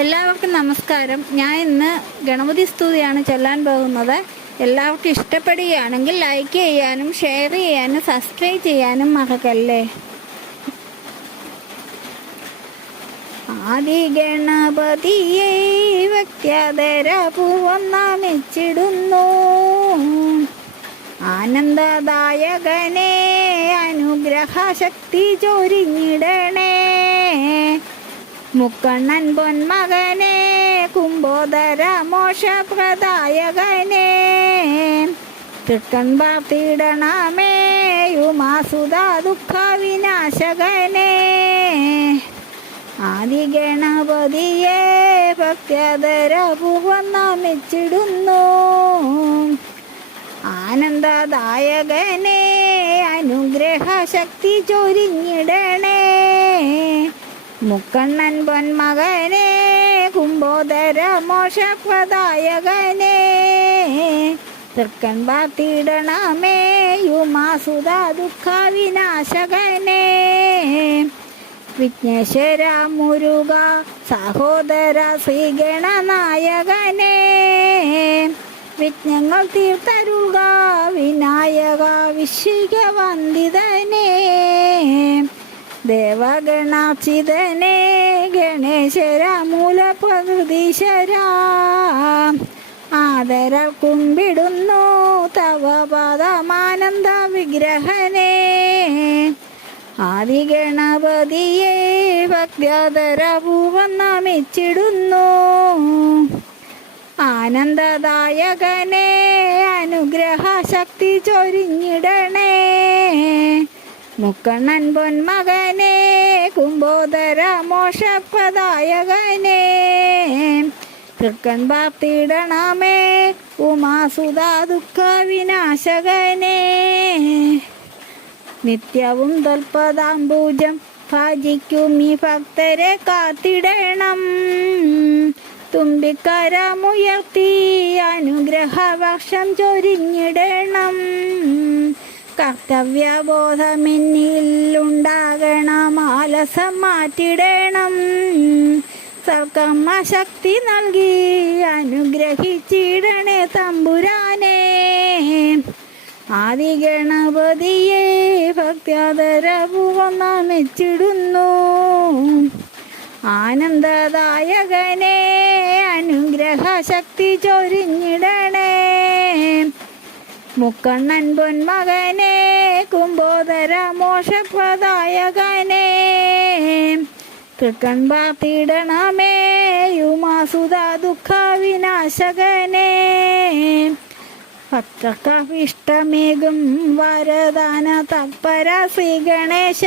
എല്ലാവർക്കും നമസ്കാരം. ഞാൻ ഇന്ന് ഗണപതി സ്തുതിയാണ് ചൊല്ലാൻ പോകുന്നത്. എല്ലാവർക്കും ഇഷ്ടപ്പെടുകയാണെങ്കിൽ ലൈക്ക് ചെയ്യാനും ഷെയർ ചെയ്യാനും സബ്സ്ക്രൈബ് ചെയ്യാനും മറക്കല്ലേ. ആദി ഗണപതിയെ ഭക്ത്യാദരപൂർവം നമിച്ചിടുന്നു. ആനന്ദദായകനെ അനുഗ്രഹശക്തി ചൊരിഞ്ഞിടണേ. മുക്കണ്ണൻ പൊന്മകനെ കുംഭോദര മോക്ഷപ്രദായകനെ തൃക്കൺ പാർത്തിടണമേ. ഉമാസുത ദുഃഖ വിനാശകനെ ആദി ഗണപതിയെ ഭക്ത്യാദരപൂർവം നമിച്ചിടുന്നു. ആനന്ദദായകനെ അനുഗ്രഹശക്തി ചൊരിഞ്ഞിടണേ. മുക്കണ്ണൻ പൊന്മകനെ കുംഭോദര മോക്ഷപ്രദായകനെ തൃക്കൺ പാർത്തിടണമേ. ഉമാസുത ദുഃഖ വിനാശകനെ വിഘ്നേശ്വര മുരുക സഹോദര ശ്രീഗണനായകനെ വിഘ്നങ്ങൾ തീർത്തരുക വിനായക വിശ്വികവന്ദിതനെ ദേവഗണാർച്ചിതനെ ഗണേശര മൂലപ്രകൃതീശ്വര ആദരൽ കുമ്പിടുന്നു തവ പദമാനന്ദ വിഗ്രഹനെ ആദി ഗണപതിയെ ഭക്ത്യാദരപൂർവം നമിച്ചിടുന്നു. ആനന്ദദായകനെ അനുഗ്രഹശക്തി ചൊരിഞ്ഞിടണേ. മുക്കണ്ണൻ പൊന്മകനെ കുംഭോദര മോക്ഷപ്രദായകനെ തൃക്കൺ പാർത്തിടണമേ. ഉമാസുത ദുഃഖ വിനാശകനെ നിത്യവും തൽപദാംബുജം ഭജിക്കും ഈ ഭക്തരെ കാത്തിടണം. തുമ്പിക്കരമുയർത്തി അനുഗ്രഹവർഷം ചൊരിഞ്ഞിടണം. കർത്തവ്യബോധമെന്നിലുണ്ടാകണം. ആലസം മാറ്റിടണം. സൽക്കർമ്മശക്തി നൽകി അനുഗ്രഹിച്ചിടണേ തമ്പുരാനെ. ആദി ഗണപതിയെ ഭക്ത്യാദരപൂർവം നമിച്ചിടുന്നു. ആനന്ദദായകനെ അനുഗ്രഹശക്തി ചൊരിഞ്ഞിടണേ. മുക്കണ്ണൻ പൊന്മകനെ കുംഭോദര മോക്ഷപ്രദായകനെ തൃക്കൺ പാർത്തിടണമേ. ഉമാസുത ദുഃഖ വിനാശകനെ ഭക്തർക്കിഷ്ടമേകും വരദാന തത്പര ശ്രീഗണേശ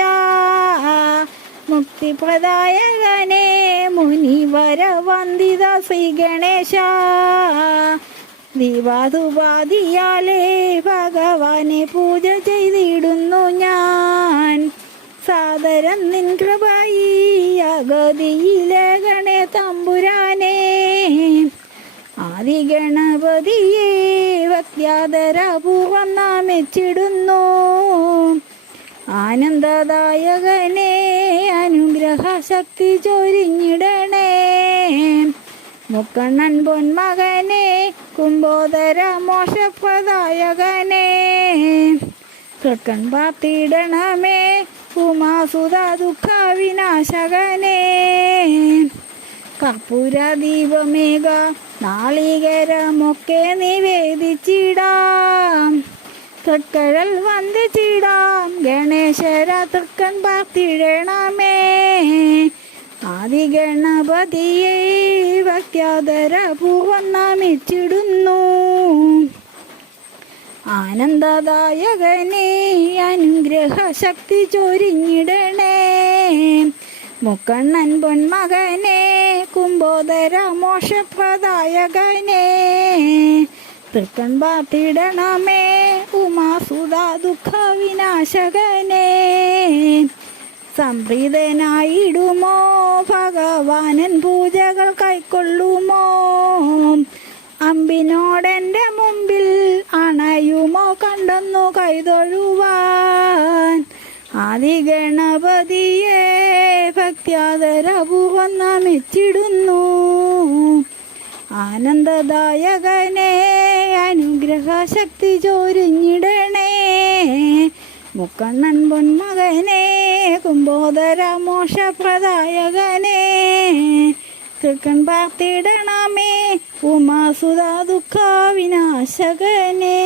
മുക്തിപ്രദായകനെ മുനിവര വന്ദിത ശ്രീഗണേശ ദീപാധുപാദിയാലേ ഭഗവാനെ പൂജ ചെയ്തിടുന്നു ഞാൻ. സാദരം നിൻ കൃപയി അഗതിയിലെ ഗണേ തമ്പുരാനെ ആദി ഗണപതിയെ ഭക്ത്യാദരപൂർവം നമിച്ചിടുന്നു. ആനന്ദദായകനെ അനുഗ്രഹശക്തി ചൊരിഞ്ഞിടണേ. മുക്കണ്ണൻ പൊന്മകനെ കുംഭോദര മോക്ഷപ്രദായകനെ തൃക്കൺ പാർത്തിടണമേ. ഉമാസുത ദുഃഖ വിനാശകനെ കർപ്പൂര ദീപമേക നാളികേരമൊക്കെ നിവേദിച്ചിടാം. തൃക്കഴൽ വന്ദിച്ചിടാം ഗണേശര തൃക്കൺ പാർത്തിടണമേ. ആദി ഗണപതിയെ ഭക്ത്യാദരപൂർവം നമിച്ചിടുന്നു. ആനന്ദദായകനെ അനുഗ്രഹശക്തി ചൊരിഞ്ഞിടണേ. മുക്കണ്ണൻ പൊന്മകനെ കുംഭോദര മോക്ഷപ്രദായകനെ തൃക്കൺ പാർത്തിടണമേ. ഉമാസുത ദുഃഖ വിനാശകനെ സംപ്രീതനായിടുമോ ഭഗവാനൻ പൂജകൾ കൈക്കൊള്ളുമോ. അമ്പിനോടെൻ്റെ മുമ്പിൽ അണയുമോ കണ്ടെന്നു കൈതൊഴുവാൻ. ആദി ഗണപതിയെ ഭക്തി ഭക്ത്യാദരപൂർവം നമിച്ചിടുന്നു. ആനന്ദദായകനെ അനുഗ്രഹശക്തി ചൊരിഞ്ഞിടണേ. മുക്കണ്ണൻ പൊന്മകനെ കുംഭോദര മോക്ഷപ്രദായകനെ തൃക്കൺ പാർത്തിടണമേ ഉമാസുത ദുഃഖ വിനാശകനേ.